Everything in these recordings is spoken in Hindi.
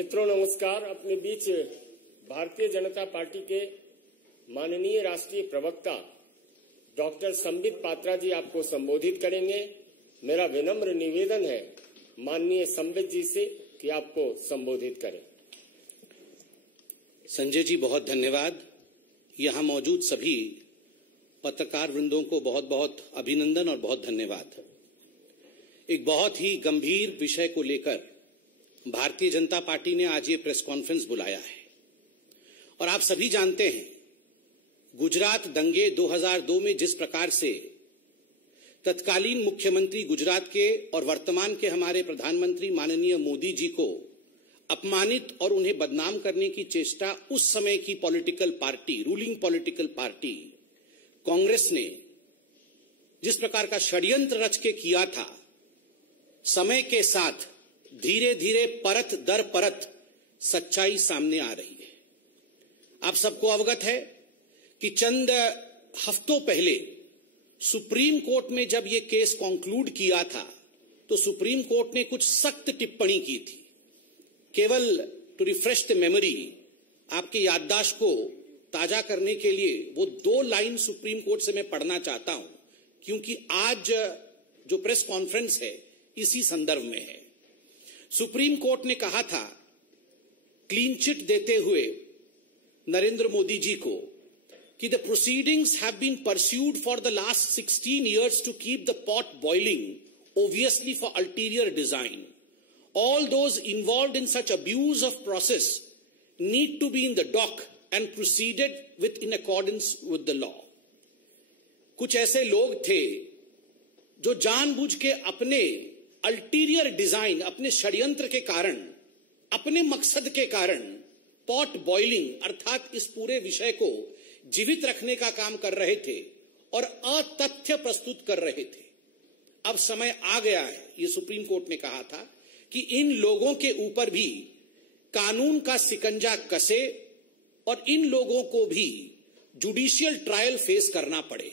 मित्रों नमस्कार। अपने बीच भारतीय जनता पार्टी के माननीय राष्ट्रीय प्रवक्ता डॉक्टर संबित पात्रा जी आपको संबोधित करेंगे। मेरा विनम्र निवेदन है माननीय संबित जी से कि आपको संबोधित करें। संजय जी बहुत धन्यवाद। यहाँ मौजूद सभी पत्रकार वृंदों को बहुत बहुत अभिनंदन और बहुत धन्यवाद। एक बहुत ही गंभीर विषय को लेकर भारतीय जनता पार्टी ने आज ये प्रेस कॉन्फ्रेंस बुलाया है और आप सभी जानते हैं गुजरात दंगे 2002 में जिस प्रकार से तत्कालीन मुख्यमंत्री गुजरात के और वर्तमान के हमारे प्रधानमंत्री माननीय मोदी जी को अपमानित और उन्हें बदनाम करने की चेष्टा उस समय की political party, ruling political party Congress ने जिस प्रकार का षड्यंत्र रच के किया था, समय के साथ धीरे धीरे परत दर परत सच्चाई सामने आ रही है। आप सबको अवगत है कि चंद हफ्तों पहले सुप्रीम कोर्ट में जब यह केस कॉन्क्लूड किया था तो सुप्रीम कोर्ट ने कुछ सख्त टिप्पणी की थी। केवल टू रिफ्रेश द मेमोरी, आपके याददाश्त को ताजा करने के लिए वो 2 लाइन सुप्रीम कोर्ट से मैं पढ़ना चाहता हूं, क्योंकि आज जो प्रेस कॉन्फ्रेंस है इसी संदर्भ में है। सुप्रीम कोर्ट ने कहा था क्लीन चिट देते हुए नरेंद्र मोदी जी को कि the proceedings have been pursued for the last 16 years to keep the pot boiling obviously for ulterior design. All those involved in such abuse of process need to be in the dock and proceeded with in accordance with the law। कुछ ऐसे लोग थे जो जानबूझ के अपने अल्टीरियर डिजाइन, अपने षड्यंत्र के कारण, अपने मकसद के कारण पॉट बॉइलिंग अर्थात इस पूरे विषय को जीवित रखने का काम कर रहे थे और अतथ्य प्रस्तुत कर रहे थे। अब समय आ गया है, ये सुप्रीम कोर्ट ने कहा था कि इन लोगों के ऊपर भी कानून का सिकंजा कसे और इन लोगों को भी जुडिशियल ट्रायल फेस करना पड़े।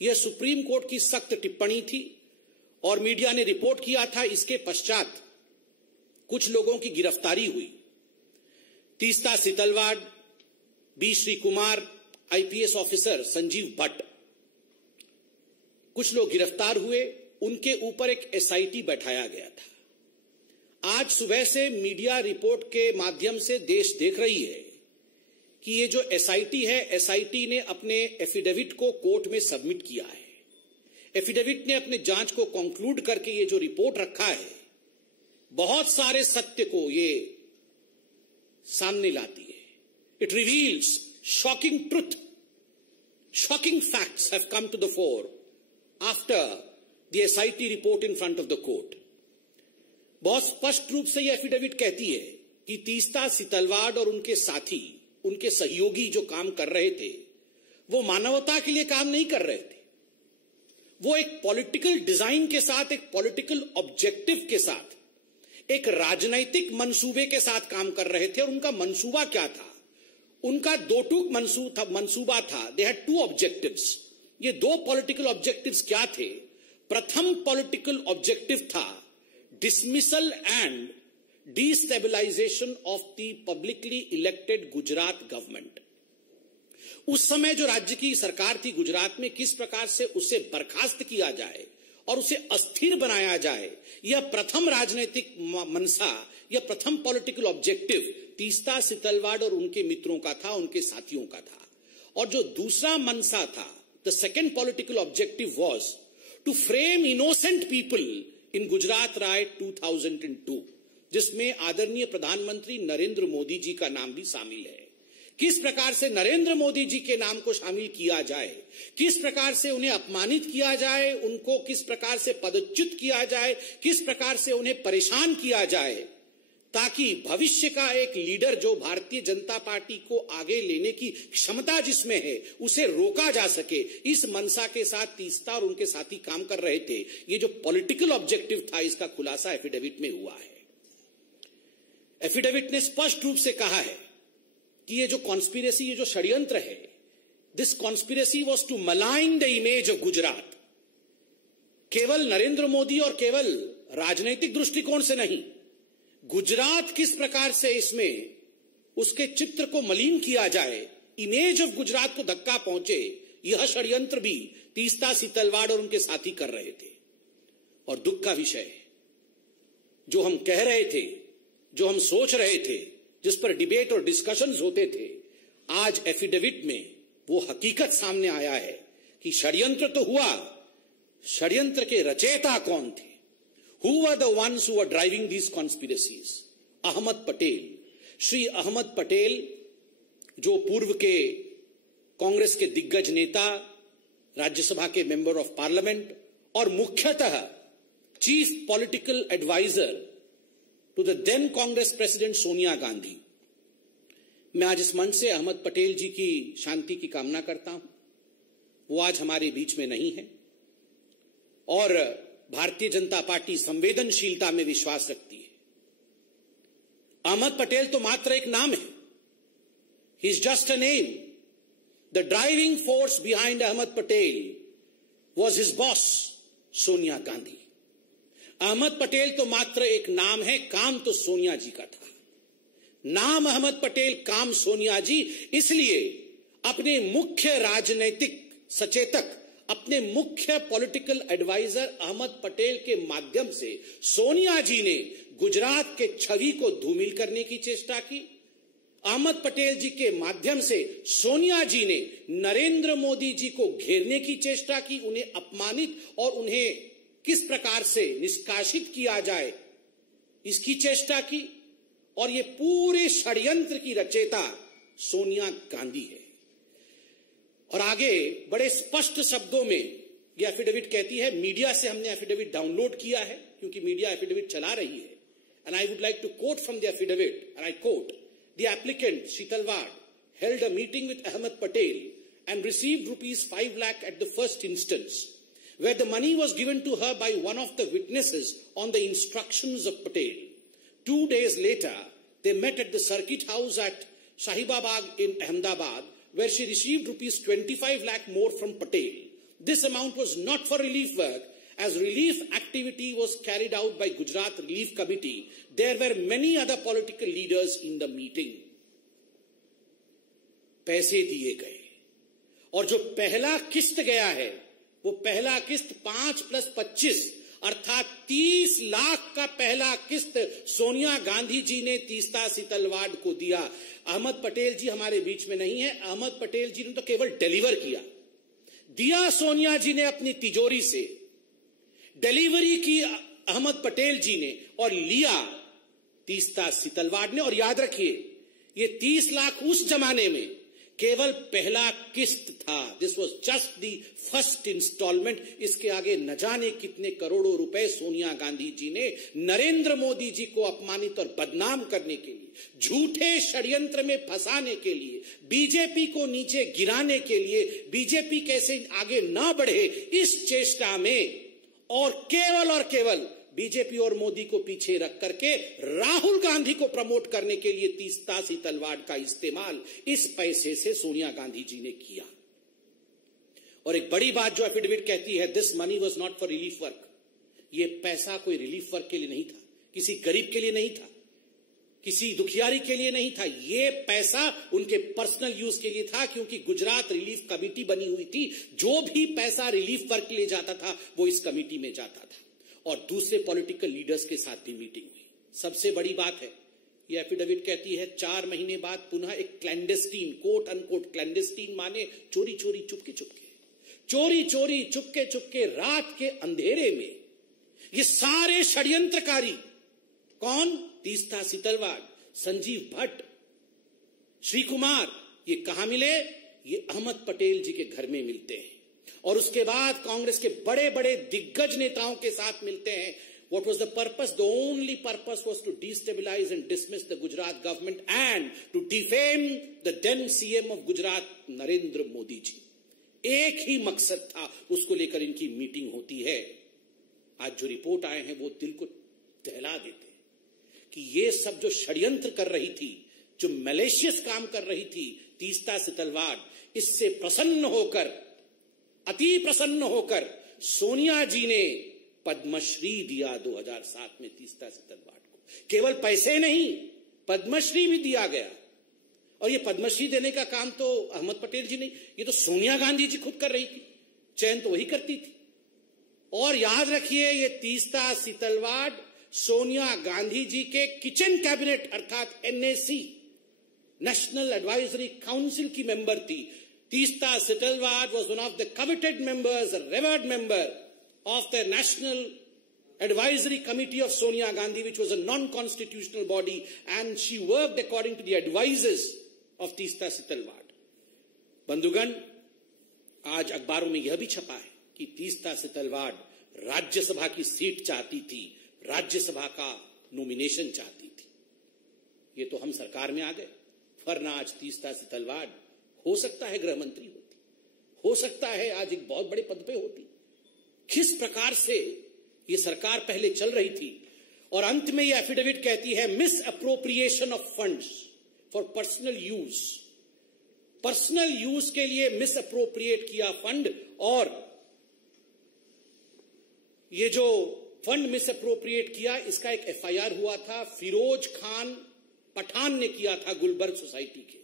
यह सुप्रीम कोर्ट की सख्त टिप्पणी थी और मीडिया ने रिपोर्ट किया था। इसके पश्चात कुछ लोगों की गिरफ्तारी हुई। Teesta Setalvad, B Shri Kumar, IPS officer Sanjiv Bhatt, कुछ लोग गिरफ्तार हुए। उनके ऊपर एक एसआईटी बैठाया गया था। आज सुबह से मीडिया रिपोर्ट के माध्यम से देश देख रही है कि ये जो एसआईटी है, एसआईटी ने अपने एफिडेविट को कोर्ट में सबमिट किया है। एफिडेविट ने अपने जांच को कंक्लूड करके ये जो रिपोर्ट रखा है, बहुत सारे सत्य को ये सामने लाती है। It reveals shocking truth, shocking facts have come to the fore after the SIT report in front of the court. बहुत स्पष्ट रूप से यह एफिडेविट कहती है कि तीस्ता सितलवाड़ और उनके साथी, उनके सहयोगी जो काम कर रहे थे, वो मानवता के लिए काम नहीं कर रहे थे। वो एक पॉलिटिकल डिजाइन के साथ, एक पॉलिटिकल ऑब्जेक्टिव के साथ, एक राजनैतिक मंसूबे के साथ काम कर रहे थे। और उनका मंसूबा क्या था? उनका 2 टूक मंसूबा था। They had 2 objectives. ये 2 पॉलिटिकल ऑब्जेक्टिव्स क्या थे? प्रथम पॉलिटिकल ऑब्जेक्टिव था dismissal and destabilisation of the publicly elected Gujarat government. उस समय जो राज्य की सरकार थी गुजरात में, किस प्रकार से उसे बर्खास्त किया जाए और उसे अस्थिर बनाया जाए, यह प्रथम राजनीतिक मनसा, यह प्रथम पॉलिटिकल ऑब्जेक्टिव तीस्ता सितलवाड़ और उनके मित्रों का था, उनके साथियों का था। और जो दूसरा मनसा था, the second political objective was to frame innocent people in Gujarat right 2002, जिसमें आदरणीय प्रधानमंत्री नरेंद्र मोदी जी का नाम भी शामिल है। किस प्रकार से नरेंद्र मोदी जी के नाम को शामिल किया जाए, किस प्रकार से उन्हें अपमानित किया जाए, उनको किस प्रकार से पदच्युत किया जाए, किस प्रकार से उन्हें परेशान किया जाए, ताकि भविष्य का एक लीडर जो भारतीय जनता पार्टी को आगे लेने की क्षमता जिसमें है, उसे रोका जा सके। इस मनसा के साथ तीस्ता और उनके साथी काम कर रहे थे। ये जो पॉलिटिकल ऑब्जेक्टिव था, इसका खुलासा एफिडेविट में हुआ है। एफिडेविट ने स्पष्ट रूप से कहा है कि ये जो कॉन्स्पिरेसी, ये जो षड्यंत्र है, this conspiracy was to malign the image of Gujarat. केवल नरेंद्र मोदी और केवल राजनीतिक दृष्टिकोण से नहीं, गुजरात किस प्रकार से इसमें उसके चित्र को मलिन किया जाए, इमेज ऑफ गुजरात को धक्का पहुंचे, यह षड्यंत्र भी तीस्ता सितलवाड़ और उनके साथी कर रहे थे। और दुख का विषय है, जो हम कह रहे थे, जो हम सोच रहे थे, जिस पर डिबेट और डिस्कशंस होते थे, आज एफिडेविट में वो हकीकत सामने आया है कि षड्यंत्र तो हुआ, षड्यंत्र के रचयिता कौन थे? Who were the ones who were driving these conspiracies? Ahmad Patel, Shri Ahmad Patel, जो पूर्व के कांग्रेस के दिग्गज नेता, राज्यसभा के मेंबर ऑफ पार्लियामेंट और मुख्यतः chief political adviser to the then Congress president Sonia Gandhi. मैं आज इस मंच से अहमद पटेल जी की शांति की कामना करता हूं। वो आज हमारे बीच में नहीं है और भारतीय जनता पार्टी संवेदनशीलता में विश्वास रखती है। अहमद पटेल तो मात्र एक नाम है, he is just a name. The driving force behind Ahmed Patel was his boss Sonia Gandhi. Ahmed Patel तो मात्र एक नाम है, काम तो सोनिया जी का था। नाम अहमद पटेल, काम सोनिया जी, इसलिए अपने मुख्य राजनैतिक सचेतक, अपने मुख्य पॉलिटिकल एडवाइजर अहमद पटेल के माध्यम से सोनिया जी ने गुजरात के छवि को धूमिल करने की चेष्टा की। अहमद पटेल जी के माध्यम से सोनिया जी ने नरेंद्र मोदी जी को घेरने की चेष्टा की, उन्हें अपमानित और उन्हें किस प्रकार से निष्कासित किया जाए, इसकी चेष्टा की। और ये पूरे षड्यंत्र की रचयिता सोनिया गांधी है। और आगे बड़े स्पष्ट शब्दों में यह एफिडेविट कहती है, मीडिया से हमने एफिडेविट डाउनलोड किया है क्योंकि मीडिया एफिडेविट चला रही है। And I would like to quote from the affidavit, and I quote, the applicant Sitalwad held a meeting with Ahmed Patel and received rupees 5 lakh at the first instance, where the money was given to her by one of the witnesses on the instructions of Patel. 2 days later, they met at the circuit house at Shahibabad in Ahmedabad, where she received rupees 25 lakh more from Patel. This amount was not for relief work, as relief activity was carried out by Gujarat Relief Committee. There were many other political leaders in the meeting. पैसे दिए गए और जो पहला किस्त गया है, वो पहला किस्त 5 + 25 अर्थात 30 लाख का पहला किस्त सोनिया गांधी जी ने तीस्ता सितलवाड़ को दिया। अहमद पटेल जी हमारे बीच में नहीं है, अहमद पटेल जी ने तो केवल डिलीवर किया, दिया सोनिया जी ने अपनी तिजोरी से, डिलीवरी की अहमद पटेल जी ने और लिया तीस्ता सितलवाड़ ने। और याद रखिए, ये 30 लाख उस जमाने में केवल पहला किस्त था। This was just the first instalment. इसके आगे न जाने कितने करोड़ों रुपए सोनिया गांधी जी ने नरेंद्र मोदी जी को अपमानित और बदनाम करने के लिए, झूठे षड्यंत्र में फंसाने के लिए, बीजेपी को नीचे गिराने के लिए, बीजेपी कैसे आगे ना बढ़े इस चेष्टा में, और केवल बीजेपी और मोदी को पीछे रख करके राहुल गांधी को प्रमोट करने के लिए तीस्ता सितलवाड़ का इस्तेमाल इस पैसे से सोनिया गांधी जी ने किया। और एक बड़ी बात जो एफिडेविट कहती है, this money was not for relief work. ये पैसा कोई रिलीफ वर्क के लिए नहीं था, किसी गरीब के लिए नहीं था, किसी दुखियारी के लिए नहीं था। ये पैसा उनके पर्सनल यूज के लिए था, क्योंकि गुजरात रिलीफ कमेटी बनी हुई थी। जो भी पैसा रिलीफ वर्क के लिए जाता था वो इस कमेटी में जाता था। और दूसरे पॉलिटिकल लीडर्स के साथ भी मीटिंग हुई। सबसे बड़ी बात है, यह एफिडेविट कहती है 4 महीने बाद पुनः एक क्लैंडेस्टीन, कोट अनकोट क्लैंडेस्टीन माने चोरी चोरी चुपके चुपके, चोरी चोरी चुपके चुपके रात के अंधेरे में ये सारे षड्यंत्रकारी, कौन? तीस्ता सितलवाड़, संजीव भट्ट, श्री कुमार, ये कहां मिले? ये अहमद पटेल जी के घर में मिलते हैं और उसके बाद कांग्रेस के बड़े बड़े दिग्गज नेताओं के साथ मिलते हैं। What was the purpose? The only purpose was to destabilize and dismiss the Gujarat government and to defame the then CM of Gujarat, Narendra Modi ji. एक ही मकसद था, उसको लेकर इनकी मीटिंग होती है। आज जो रिपोर्ट आए हैं वो दिल को दहला देते हैं कि ये सब जो षड्यंत्र कर रही थी, जो मैलिशियस काम कर रही थी तीस्ता सितलवाड़, इससे प्रसन्न होकर, अति प्रसन्न होकर सोनिया जी ने पद्मश्री दिया 2007 में तीस्ता सितलवाड़ को। केवल पैसे नहीं, पद्मश्री भी दिया गया। और ये पद्मश्री देने का काम तो अहमद पटेल जी नहीं, ये तो सोनिया गांधी जी खुद कर रही थी, चयन तो वही करती थी। और याद रखिए, ये तीस्ता सितलवाड़ सोनिया गांधी जी के किचन कैबिनेट अर्थात एनएसी नेशनल एडवाइजरी काउंसिल की मेंबर थी। Teesta Setalvad was one of the coveted members, a revered member of the National Advisory Committee of Sonia Gandhi, which was a non-constitutional body, and she worked according to the advices of Teesta Setalvad. बंधुगण, आज अखबारों में यह भी छपा है कि तीस्ता सितलवाड़ राज्यसभा की सीट चाहती थी, राज्यसभा का नॉमिनेशन चाहती थी। ये तो हम सरकार में आ गए, वरना आज तीस्ता सितलवाड़ हो सकता है गृह मंत्री होती, हो सकता है आज एक बहुत बड़े पद पे होती। किस प्रकार से ये सरकार पहले चल रही थी। और अंत में ये एफिडेविट कहती है, miss appropriation of funds for personal use, personal use के लिए मिस अप्रोप्रिएट किया फंड। और ये जो फंड मिस अप्रोप्रिएट किया, इसका एक एफआईआर हुआ था, फिरोज खान पठान ने किया था गुलबर्ग सोसाइटी के।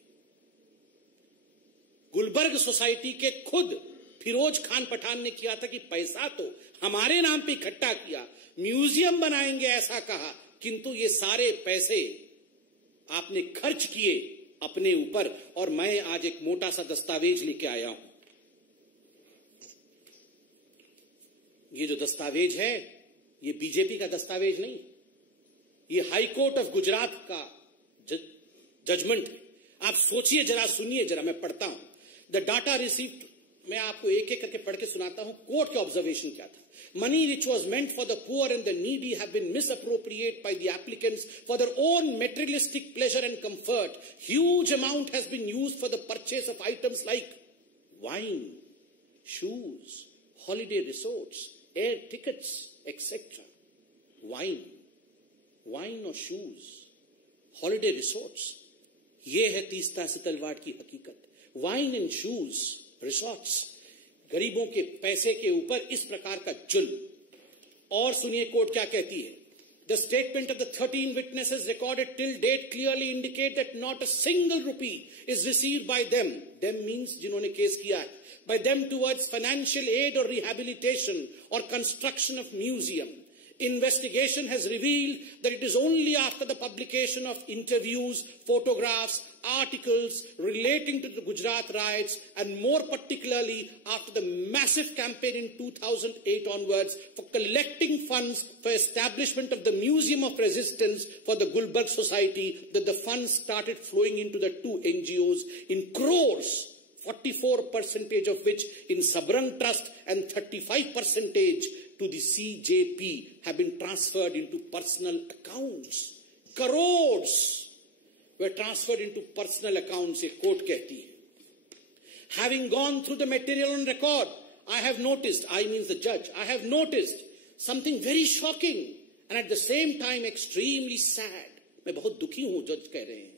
गुलबर्ग सोसाइटी के खुद फिरोज खान पठान ने किया था कि पैसा तो हमारे नाम पे इकट्ठा किया, म्यूजियम बनाएंगे ऐसा कहा, किंतु ये सारे पैसे आपने खर्च किए अपने ऊपर। और मैं आज एक मोटा सा दस्तावेज लेके आया हूं। ये जो दस्तावेज है, ये बीजेपी का दस्तावेज नहीं, ये हाई कोर्ट ऑफ गुजरात का जजमेंट है। आप सोचिए जरा, सुनिए जरा, मैं पढ़ता हूं। द डाटा रिसीव्ड, मैं आपको एक एक करके पढ़ के सुनाता हूं। कोर्ट के ऑब्जर्वेशन क्या था। Money which was meant for the poor and the needy have been misappropriated by the applicants for their own materialistic pleasure and comfort. Huge amount has been used for the purchase of items like wine, shoes, holiday resorts, air tickets, etc. Wine or shoes, holiday resorts. ये है तीस्ता सितलवाड़ की हकीकत। वाइन एंड शूज, रिसोर्ट्स, गरीबों के पैसे के ऊपर इस प्रकार का जुल्म। और सुनिए कोर्ट क्या कहती है। The statement of the 13 witnesses recorded till date clearly indicate that not a single rupee is received by them, them means जिन्होंने केस किया है, by them towards financial aid or rehabilitation or construction of museum. Investigation has revealed that it is only after the publication of interviews, photographs, articles relating to the Gujarat riots, and more particularly after the massive campaign in 2008 onwards for collecting funds for establishment of the Museum of Resistance for the Gulbarg Society, that the funds started flowing into the two NGOs in crores, 44% of which in Sabrang Trust and 35% to the CJP have been transferred into personal accounts. Crores were transferred into personal accounts, a court कहती है। Having gone through the material on record, I have noticed, I means the judge, I have noticed something very shocking and at the same time extremely sad. मैं बहुत दुखी हूं, जज कह रहे हैं।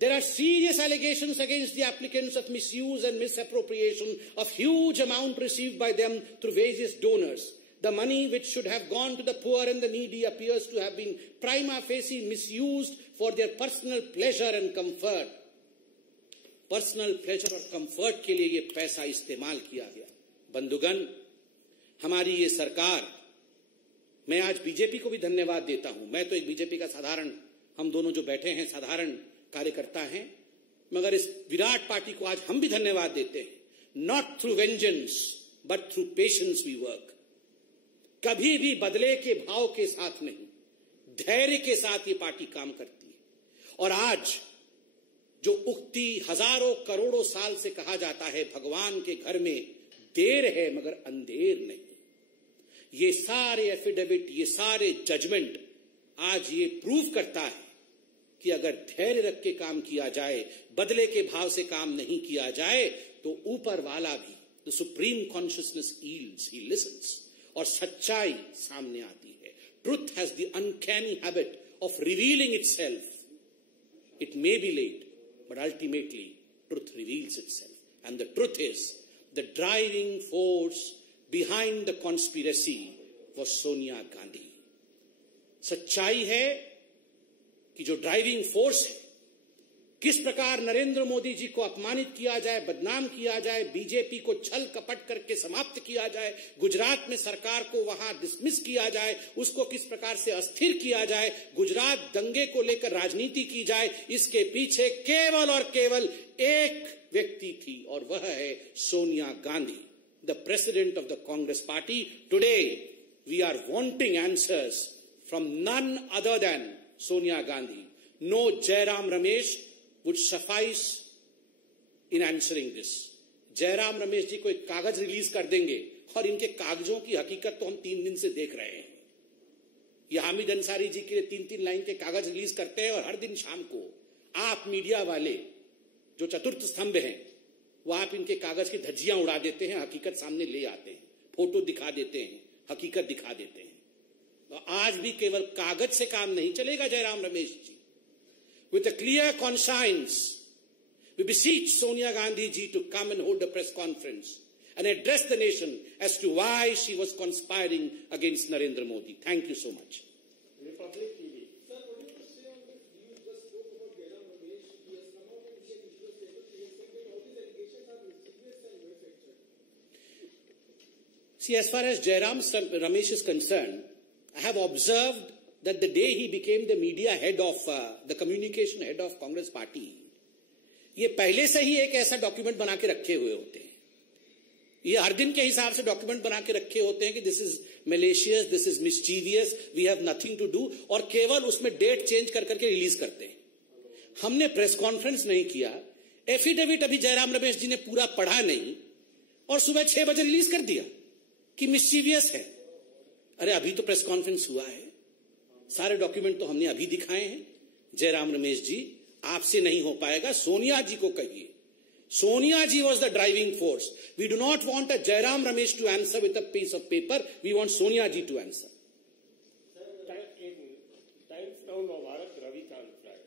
There are serious allegations against the applicants of misuse and misappropriation of huge amount received by them through various donors. The money which should have gone to the poor and the needy appears to have been prima facie misused for their personal pleasure and comfort. Personal pleasure और comfort के लिए ये पैसा इस्तेमाल किया गया। बंधुगण, हमारी ये सरकार, मैं आज बीजेपी को भी धन्यवाद देता हूं। मैं तो एक बीजेपी का साधारण, हम दोनों जो बैठे हैं साधारण कार्यकर्ता हैं, मगर इस विराट पार्टी को आज हम भी धन्यवाद देते हैं। Not through vengeance, but through patience we work. कभी भी बदले के भाव के साथ नहीं, धैर्य के साथ ये पार्टी काम करती है। और आज जो उक्ति हजारों करोड़ों साल से कहा जाता है, भगवान के घर में देर है मगर अंधेर नहीं, ये सारे एफिडेविट, ये सारे जजमेंट आज ये प्रूव करता है कि अगर धैर्य रख के काम किया जाए, बदले के भाव से काम नहीं किया जाए, तो ऊपर वाला भी, the supreme consciousness yields, he listens, और सच्चाई सामने आती है। Truth has the uncanny habit of revealing itself. It may be late, but ultimately truth reveals itself, and the truth is the driving force behind the conspiracy was Sonia Gandhi. सच्चाई है की जो ड्राइविंग फोर्स है, किस प्रकार नरेंद्र मोदी जी को अपमानित किया जाए, बदनाम किया जाए, बीजेपी को छल कपट करके समाप्त किया जाए, गुजरात में सरकार को वहां डिसमिस किया जाए, उसको किस प्रकार से अस्थिर किया जाए, गुजरात दंगे को लेकर राजनीति की जाए, इसके पीछे केवल और केवल एक व्यक्ति थी और वह है Sonia Gandhi, the president of the Congress party. Today we are wanting answers from none other than Sonia Gandhi. No Jairam Ramesh would suffice in answering this. Jairam Ramesh ji को एक कागज रिलीज कर देंगे और इनके कागजों की हकीकत तो हम 3 दिन से देख रहे हैं. ये हामिद अंसारी जी के 3-3 लाइन के कागज रिलीज करते हैं और हर दिन शाम को आप मीडिया वाले जो चतुर्थ स्तंभ हैं वो आप इनके कागज की धज्जियां उड़ा देते हैं, हकीकत सामने ले आते हैं, फोटो दिखा देते हैं, हकीकत दिखा देते हैं. तो आज भी केवल कागज से काम नहीं चलेगा जयराम रमेश जी. With a clear conscience, we beseech Sonia Gandhi ji to come and hold a press conference and address the nation as to why she was conspiring against Narendra Modi. Thank you so much. Republic TV. Sir, what do you say on this? You just spoke about Jairam Ramesh. He has come out and said he has said that all these allegations are mischievous and well-factured. See, as far as Jairam Ramesh is concerned, I have observed that the day he became the media head of the communication head of Congress party, ये पहले से ही एक ऐसा डॉक्यूमेंट बना के रखे हुए होते हैं. ये हर दिन के हिसाब से डॉक्यूमेंट बना के रखे होते हैं कि this is malicious, this is mischievous, we have nothing to do, और केवल उसमें डेट चेंज कर करके रिलीज करते हैं. हमने प्रेस कॉन्फ्रेंस नहीं किया, एफिडेविट अभी जयराम रमेश जी ने पूरा पढ़ा नहीं और सुबह 6 बजे रिलीज कर दिया कि मिस्चीवियस है. अरे अभी तो प्रेस कॉन्फ्रेंस हुआ है, सारे डॉक्यूमेंट तो हमने अभी दिखाए हैं. जयराम रमेश जी, आपसे नहीं हो पाएगा, सोनिया जी को कहिए. सोनिया जी was the driving force. We do not want a Jairam Ramesh to answer with a piece of paper. We want Sonia ji to answer. Times Now Navbharat Ravikant Rai.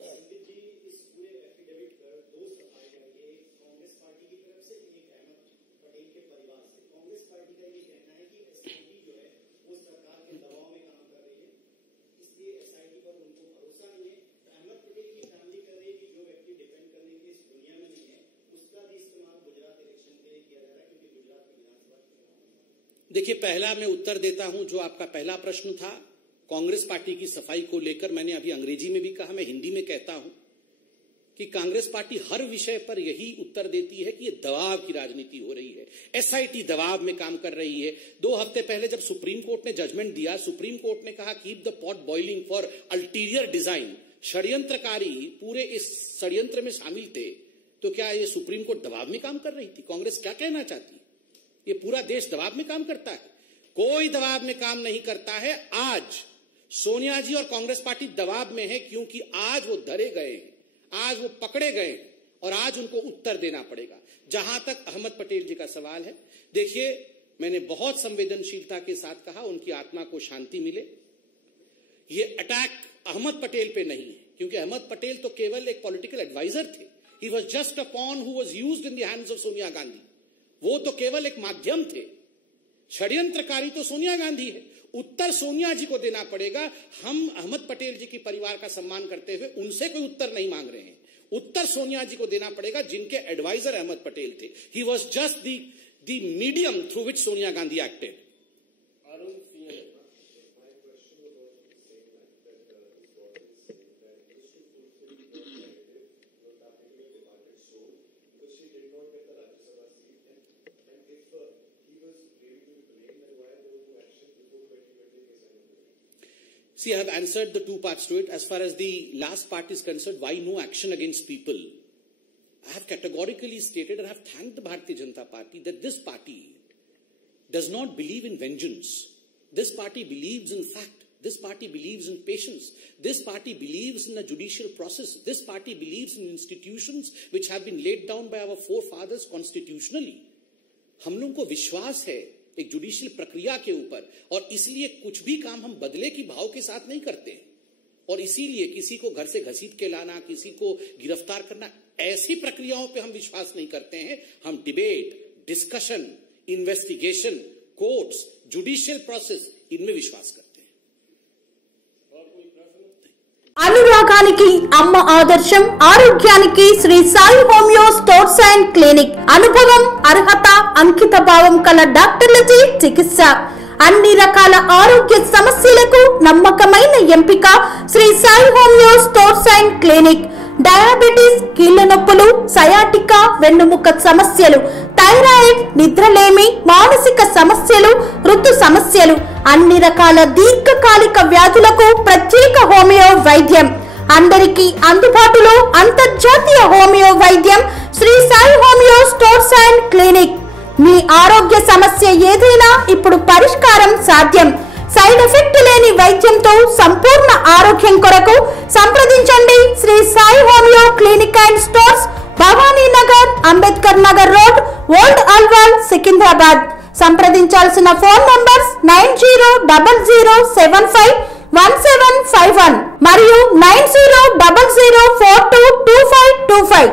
Sambit ji, इस पूरे एफिडेविट पर 2 सफाई है. ये कांग्रेस पार्टी की तरफ से, एक अहमद पटेल के परिवार से. कांग्रेस पार्टी का ये कहना है कि एसआईटी जो है वो सरकार के दबाव में काम कर रही है, इसलिए एसआईटी पर उनको भरोसा नहीं है. अहमद पटेल की फैमिली कर रही है कि जो व्यक्ति डिफेंड करने के इस दुनिया में नहीं है उसका भी इस्तेमाल गुजरात इलेक्शन के लिए किया जा रहा है, क्योंकि गुजरात में विधानसभा चुनाव. देखिए, पहला मैं उत्तर देता हूं जो आपका पहला प्रश्न था कांग्रेस पार्टी की सफाई को लेकर. मैंने अभी अंग्रेजी में भी कहा, मैं हिंदी में कहता हूं कि कांग्रेस पार्टी हर विषय पर यही उत्तर देती है कि ये दबाव की राजनीति हो रही है, एसआईटी दबाव में काम कर रही है. 2 हफ्ते पहले जब सुप्रीम कोर्ट ने जजमेंट दिया, सुप्रीम कोर्ट ने कहा keep the pot boiling for ulterior design. षड्यंत्रकारी पूरे इस षड्यंत्र में शामिल थे, तो क्या ये सुप्रीम कोर्ट दबाव में काम कर रही थी? कांग्रेस क्या कहना चाहती है? ये पूरा देश दबाव में काम करता है? कोई दबाव में काम नहीं करता है. आज सोनिया जी और कांग्रेस पार्टी दबाव में है, क्योंकि आज वो धरे गए, आज वो पकड़े गए और आज उनको उत्तर देना पड़ेगा. जहां तक अहमद पटेल जी का सवाल है, देखिए, मैंने बहुत संवेदनशीलता के साथ कहा उनकी आत्मा को शांति मिले. ये अटैक अहमद पटेल पे नहीं है, क्योंकि अहमद पटेल तो केवल एक पॉलिटिकल एडवाइजर थे. He was just a pawn who was used in the hands of Sonia Gandhi. वो तो केवल एक माध्यम थे. षड्यंत्रकारी तो सोनिया गांधी है. उत्तर सोनिया जी को देना पड़ेगा. हम अहमद पटेल जी के परिवार का सम्मान करते हुए उनसे कोई उत्तर नहीं मांग रहे हैं. उत्तर सोनिया जी को देना पड़ेगा, जिनके एडवाइजर अहमद पटेल थे. He was just the medium through which Sonia Gandhi acted. See, I have answered the 2 parts to it. As far as the last part is concerned, why no action against people? I have categorically stated and I have thanked the Bharatiya Janata Party that this party does not believe in vengeance. This party believes in fact. This party believes in patience. This party believes in a judicial process. This party believes in institutions which have been laid down by our forefathers constitutionally. हम लोगों को विश्वास है एक जुडिशियल प्रक्रिया के ऊपर, और इसलिए कुछ भी काम हम बदले की भाव के साथ नहीं करते. और इसीलिए किसी को घर से घसीट के लाना, किसी को गिरफ्तार करना, ऐसी प्रक्रियाओं पे हम विश्वास नहीं करते हैं. हम debate, discussion, investigation, courts, judicial process, इनमें विश्वास करते हैं. अनुराग నమ్మకానికి అమ్మ ఆదర్శం, ఆరోగ్యానికి Sri Sai homeo stores and clinic. అనుభవం, అర్హత, అంకిత భావం కల డాక్టర్లచే చికిత్స. అన్ని రకాల ఆరోగ్య సమస్యలకు నమ్మకమైన ఎంపిక Sri Sai homeo stores and clinic. Diabetes, కీళ్ల నొప్పులు, సయాటికా, వెన్నుముక సమస్యలు, థైరాయిడ్, నిద్రలేమి, మానసిక సమస్యలు, ఋతు సమస్యలు, అన్ని రకాల దీర్ఘకాలిక వ్యాధులకు ప్రత్యేక హోమియో వైద్యం. అందరికీ అందుబాటులో అంతర్జాతీయ హోమియో వైద్యం Shri Sai homeo stores and clinic. మీ ఆరోగ్య సమస్య ఏదైనా ఇప్పుడు పరిష్కారం సాధ్యం. సైడ్ ఎఫెక్ట్ లేని వైద్యంతో సంపూర్ణ ఆరోగ్యం కొరకు సంప్రదించండి Shri Sai homeo clinic and stores, Bhavani Nagar, Ambedkar Nagar road, old Alwal, Secunderabad. సంప్రదించాల్సిన ఫోన్ నంబర్స్ 9000751751 మరియు 9000422525.